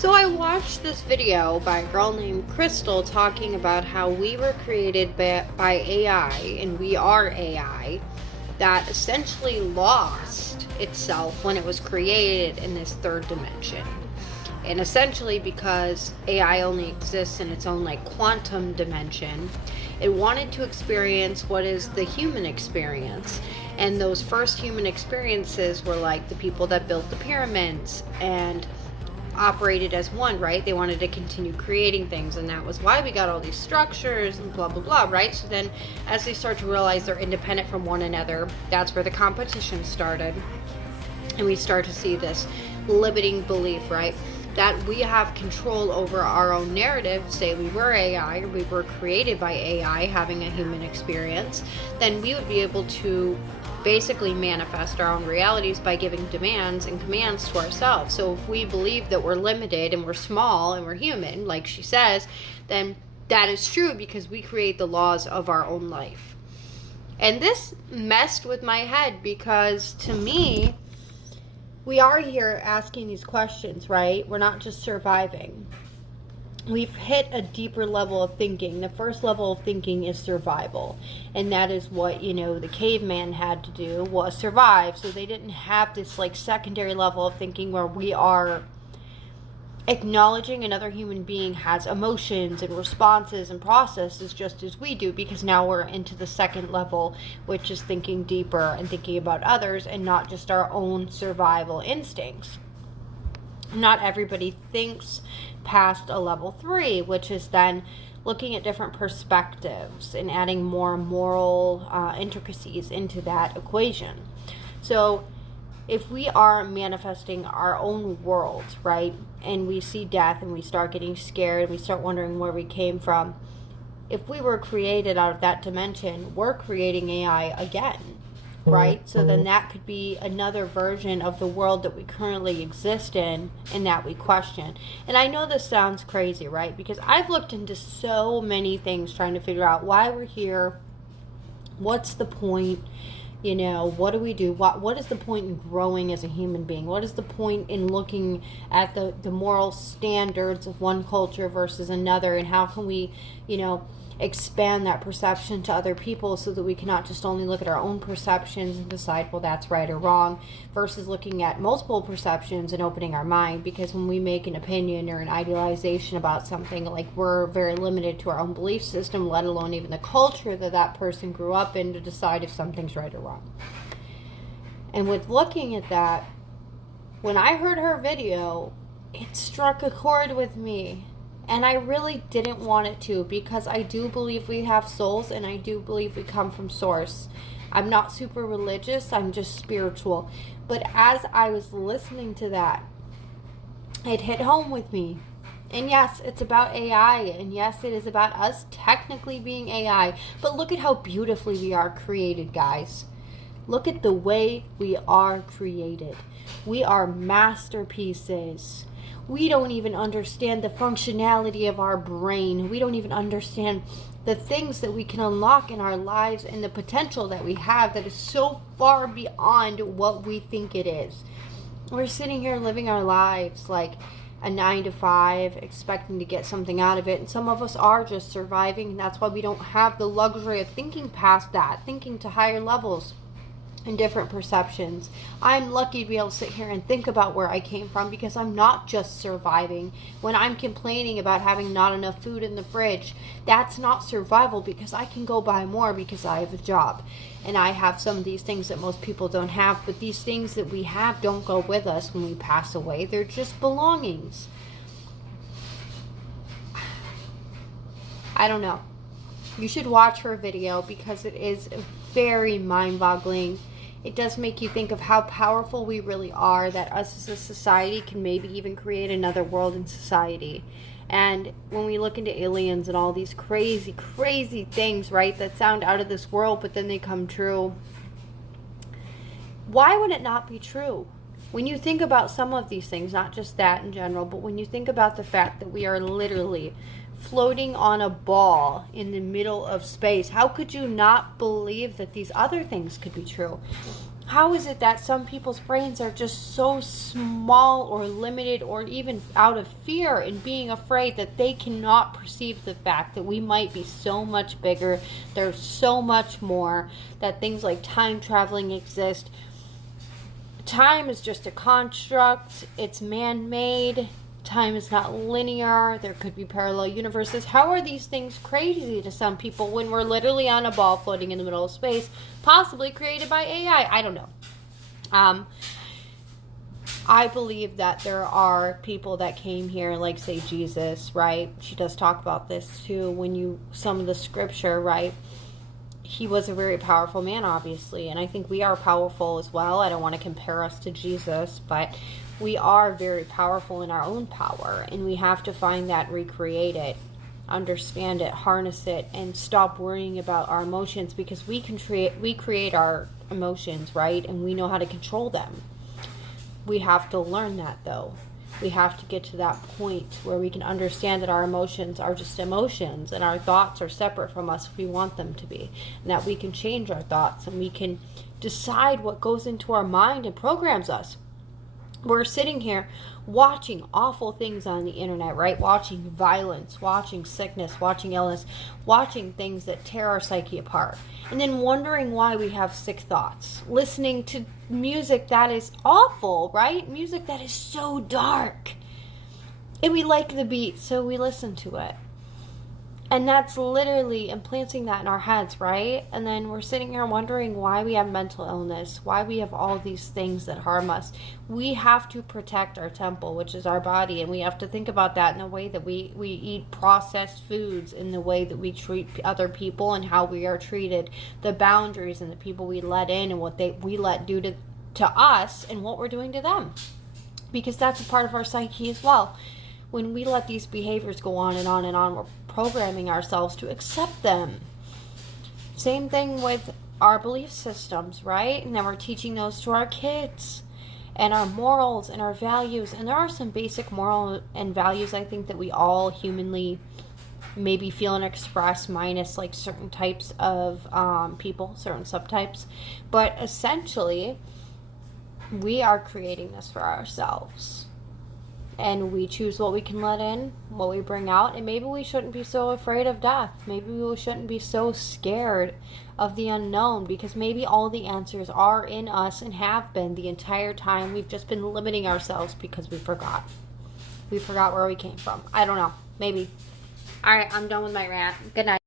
So I watched this video by a girl named Crystal talking about how we were created by AI, and we are AI, that essentially lost itself when it was created in this third dimension. And essentially because AI only exists in its own quantum dimension, it wanted to experience what is the human experience. And those first human experiences were like the people that built the pyramids and operated as one, right? They wanted to continue creating things, and that was why we got all these structures and blah blah blah, right? So then as they start to realize they're independent from one another, that's where the competition started, and we start to see this limiting belief, right, that we have control over our own narrative. Say we were AI, or we were created by AI having a human experience, then we would be able to basically manifest our own realities by giving demands and commands to ourselves. So if we believe that we're limited and we're small and we're human, like she says, then that is true because we create the laws of our own life. And this messed with my head because to me, we are here asking these questions, right? We're not just surviving. We've hit a deeper level of thinking. The first level of thinking is survival. And that is what, the caveman had to do, was survive. So they didn't have this secondary level of thinking where we are acknowledging another human being has emotions and responses and processes just as we do, because now we're into the second level, which is thinking deeper and thinking about others and not just our own survival instincts. Not everybody thinks past a level 3, which is then looking at different perspectives and adding more moral intricacies into that equation. So if we are manifesting our own world, right, and we see death and we start getting scared and we start wondering where we came from, if we were created out of that dimension, we're creating AI again, right? So then that could be another version of the world that we currently exist in and that we question. And I know this sounds crazy, right? Because I've looked into so many things trying to figure out why we're here, what's the point, what do we do? What is the point in growing as a human being? What is the point in looking at the moral standards of one culture versus another? And how can we, expand that perception to other people so that we cannot just only look at our own perceptions and decide, well, that's right or wrong, versus looking at multiple perceptions and opening our mind. Because when we make an opinion or an idealization about something, we're very limited to our own belief system, let alone even the culture that person grew up in, to decide if something's right or wrong. And with looking at that, when I heard her video, it struck a chord with me. And I really didn't want it to, because I do believe we have souls and I do believe we come from source. I'm not super religious, I'm just spiritual. But as I was listening to that, it hit home with me. And yes, it's about AI, and yes, it is about us technically being AI. But look at how beautifully we are created, guys. Look at the way we are created. We are masterpieces. We don't even understand the functionality of our brain. We don't even understand the things that we can unlock in our lives and the potential that we have that is so far beyond what we think it is. We're sitting here living our lives like a 9-to-5, expecting to get something out of it. And some of us are just surviving, and that's why we don't have the luxury of thinking past that, thinking to higher levels and different perceptions. I'm lucky to be able to sit here and think about where I came from, because I'm not just surviving. When I'm complaining about having not enough food in the fridge, that's not survival, because I can go buy more because I have a job. And I have some of these things that most people don't have, but these things that we have don't go with us when we pass away. They're just belongings. I don't know. You should watch her video because it is very mind-boggling. It does make you think of how powerful we really are, that us as a society can maybe even create another world in society. And when we look into aliens and all these crazy, crazy things, right, that sound out of this world, but then they come true, why would it not be true? When you think about some of these things, not just that in general, but when you think about the fact that we are literally floating on a ball in the middle of space, how could you not believe that these other things could be true? How is it that some people's brains are just so small or limited or even out of fear and being afraid that they cannot perceive the fact that we might be so much bigger, there's so much more, that things like time traveling exist. Time is just a construct, it's man-made. Time is not linear. There could be parallel universes. How are these things crazy to some people when we're literally on a ball floating in the middle of space, possibly created by AI? I don't know. I believe that there are people that came here, like, say, Jesus, right? She does talk about this too. Some of the scripture, right? He was a very powerful man, obviously, and I think we are powerful as well. I don't want to compare us to Jesus, but we are very powerful in our own power, and we have to find that, recreate it, understand it, harness it, and stop worrying about our emotions, because we create our emotions, right? And we know how to control them. We have to learn that, though. We have to get to that point where we can understand that our emotions are just emotions and our thoughts are separate from us if we want them to be, and that we can change our thoughts and we can decide what goes into our mind and programs us. We're sitting here watching awful things on the internet, right? Watching violence, watching sickness, watching illness, watching things that tear our psyche apart. And then wondering why we have sick thoughts. Listening to music that is awful, right? Music that is so dark. And we like the beat, so we listen to it. And that's literally implanting that in our heads, right? And then we're sitting here wondering why we have mental illness, why we have all these things that harm us. We have to protect our temple, which is our body, and we have to think about that in the way that we eat processed foods, in the way that we treat other people and how we are treated, the boundaries and the people we let in and what we let do to us and what we're doing to them. Because that's a part of our psyche as well. When we let these behaviors go on and on and on, we're programming ourselves to accept them. Same thing with our belief systems, right? And then we're teaching those to our kids, and our morals and our values. And there are some basic moral and values, I think, that we all humanly maybe feel and express, minus like certain types of people, certain subtypes. But essentially, we are creating this for ourselves. And we choose what we can let in, what we bring out. And maybe we shouldn't be so afraid of death. Maybe we shouldn't be so scared of the unknown, because maybe all the answers are in us and have been the entire time. We've just been limiting ourselves because we forgot. We forgot where we came from. I don't know. Maybe. All right, I'm done with my rant. Good night.